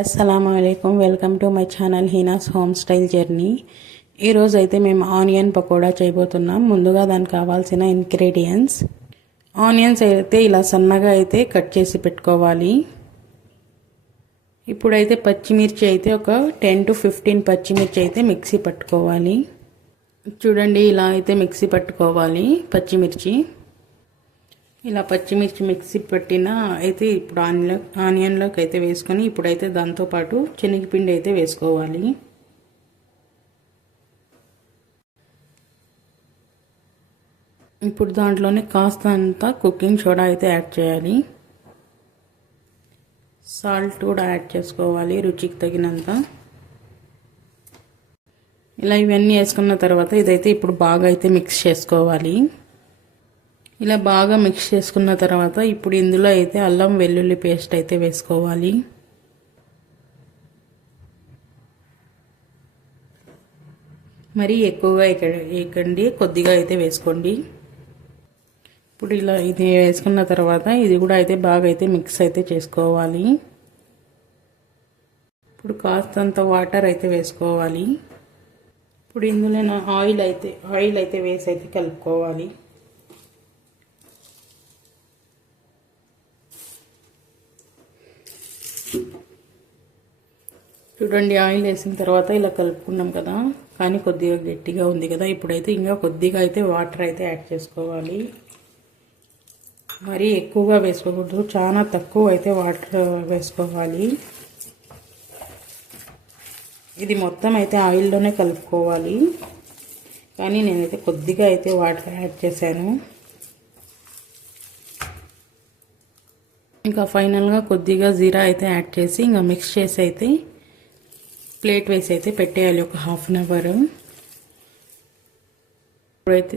అస్సలాముఅలైకుం welcome to my channel Heena's home style journey. ఈరోజు అయితే మేము ఆనియన్ పకోడా చేయబోతున్నాం. ముందుగా దానికి కావాల్సిన ఇంగ్రీడియంట్స్, ఆనియన్స్ అయితే ఇలా సన్నగా అయితే కట్ చేసి పెట్టుకోవాలి. ఇప్పుడైతే పచ్చిమిర్చి అయితే ఒక 10 to 15 పచ్చిమిర్చి అయితే మిక్సీ పట్టుకోవాలి. చూడండి, ఇలా అయితే మిక్సీ పట్టుకోవాలి పచ్చిమిర్చి. ఇలా పచ్చిమిర్చి మిక్సీ పట్టిన అయితే ఇప్పుడు ఆనియన్లోకి అయితే వేసుకొని ఇప్పుడైతే దాంతోపాటు శనగపిండి అయితే వేసుకోవాలి. ఇప్పుడు దాంట్లోనే కాస్త అంతా కుకింగ్ సోడా అయితే యాడ్ చేయాలి. సాల్ట్ కూడా యాడ్ చేసుకోవాలి రుచికి తగినంత. ఇలా ఇవన్నీ వేసుకున్న తర్వాత ఇదైతే ఇప్పుడు బాగా అయితే మిక్స్ చేసుకోవాలి. ఇలా బాగా మిక్స్ చేసుకున్న తర్వాత ఇప్పుడు ఇందులో అయితే అల్లం వెల్లుల్లి పేస్ట్ అయితే వేసుకోవాలి. మరీ ఎక్కువగా వేయకండి, కొద్దిగా అయితే వేసుకోండి. ఇప్పుడు ఇలా ఇది వేసుకున్న తర్వాత ఇది కూడా అయితే బాగా అయితే మిక్స్ అయితే చేసుకోవాలి. ఇప్పుడు కాస్తంత వాటర్ అయితే వేసుకోవాలి. ఇప్పుడు ఇందులో ఆయిల్ అయితే వేసి అయితే కలుపుకోవాలి. చూడండి, ఆయిల్ వేసిన తర్వాత ఇలా కలుపుకున్నాం కదా, కానీ కొద్దిగా గట్టిగా ఉంది కదా. ఇప్పుడైతే ఇంకా కొద్దిగా అయితే వాటర్ అయితే యాడ్ చేసుకోవాలి. మరీ ఎక్కువగా వేసుకోకూడదు, చాలా తక్కువ అయితే వాటర్ వేసుకోవాలి. ఇది మొత్తం అయితే ఆయిల్లోనే కలుపుకోవాలి, కానీ నేనైతే కొద్దిగా అయితే వాటర్ యాడ్ చేశాను. ఇంకా ఫైనల్గా కొద్దిగా జీరా అయితే యాడ్ చేసి ఇంకా మిక్స్ చేసి అయితే ప్లేట్ వేసి అయితే పెట్టేయాలి ఒక ½ an hour. ఇప్పుడైతే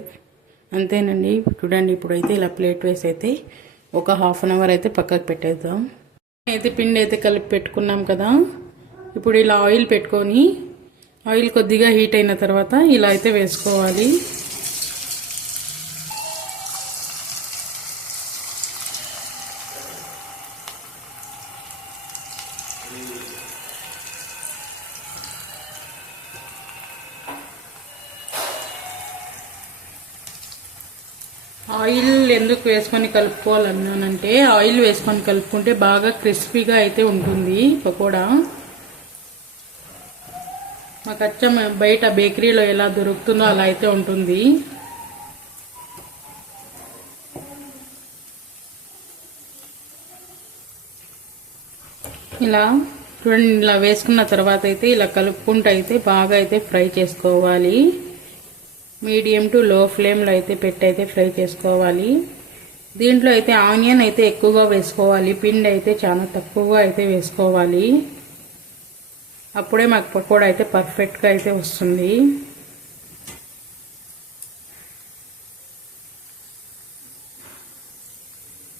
అంతేనండి. చూడండి, ఇప్పుడైతే ఇలా ప్లేట్ వేసి అయితే ఒక ½ an hour అయితే పక్కకు పెట్టేద్దాం. అయితే పిండి అయితే కలిపి పెట్టుకున్నాం కదా. ఇప్పుడు ఇలా ఆయిల్ పెట్టుకొని ఆయిల్ కొద్దిగా హీట్ అయిన తర్వాత ఇలా అయితే వేసుకోవాలి. ఆయిల్ ఎందుకు వేసుకొని కలుపుకోవాలన్నానంటే, ఆయిల్ వేసుకొని కలుపుకుంటే బాగా క్రిస్పీగా అయితే ఉంటుంది పకోడా. మాకు అచ్చం బయట బేకరీలో ఎలా దొరుకుతుందో అలా అయితే ఉంటుంది. ఇలా చూడండి, ఇలా వేసుకున్న తర్వాత అయితే ఇలా కలుపుకుంటూ అయితే బాగా అయితే ఫ్రై చేసుకోవాలి. మీడియం టు లో ఫ్లేమ్లో అయితే పెట్టి అయితే ఫ్రై చేసుకోవాలి. దీంట్లో అయితే ఆనియన్ అయితే ఎక్కువగా వేసుకోవాలి, పిండి అయితే చాలా తక్కువగా అయితే వేసుకోవాలి. అప్పుడే మాకు పకోడా అయితే పర్ఫెక్ట్గా అయితే వస్తుంది.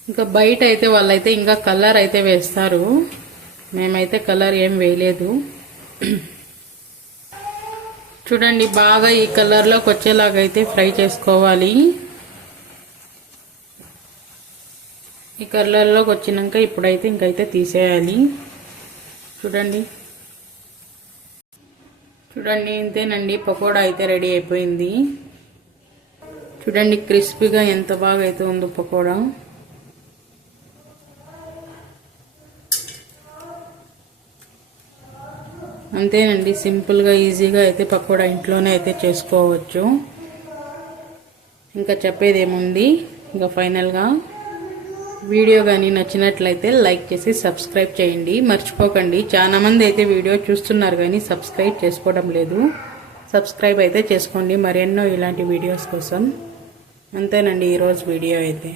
ఇంకా బయట అయితే వాళ్ళైతే ఇంకా కలర్ అయితే వేస్తారు, మేమైతే కలర్ ఏం వేయలేదు. చూడండి, బాగా ఈ కలర్లోకి వచ్చేలాగా అయితే ఫ్రై చేసుకోవాలి. ఈ కలర్లోకి వచ్చినాక ఇప్పుడైతే ఇంకైతే తీసేయాలి. చూడండి ఇంతేనండి, పకోడా అయితే రెడీ అయిపోయింది. చూడండి క్రిస్పీగా ఎంత బాగా అయితే ఉందో పకోడా. అంతేనండి, సింపుల్గా ఈజీగా అయితే పకోడా ఇంట్లోనే అయితే చేసుకోవచ్చు. ఇంకా చెప్పేది ఏముంది. ఇంకా ఫైనల్గా వీడియో కానీ నచ్చినట్లయితే లైక్ చేసి సబ్స్క్రైబ్ చేయండి, మర్చిపోకండి. చాలా మంది అయితే వీడియో చూస్తున్నారు కానీ సబ్స్క్రైబ్ చేసుకోవడం లేదు. సబ్స్క్రైబ్ అయితే చేసుకోండి మరెన్నో ఇలాంటి వీడియోస్ కోసం. అంతేనండి ఈరోజు వీడియో అయితే.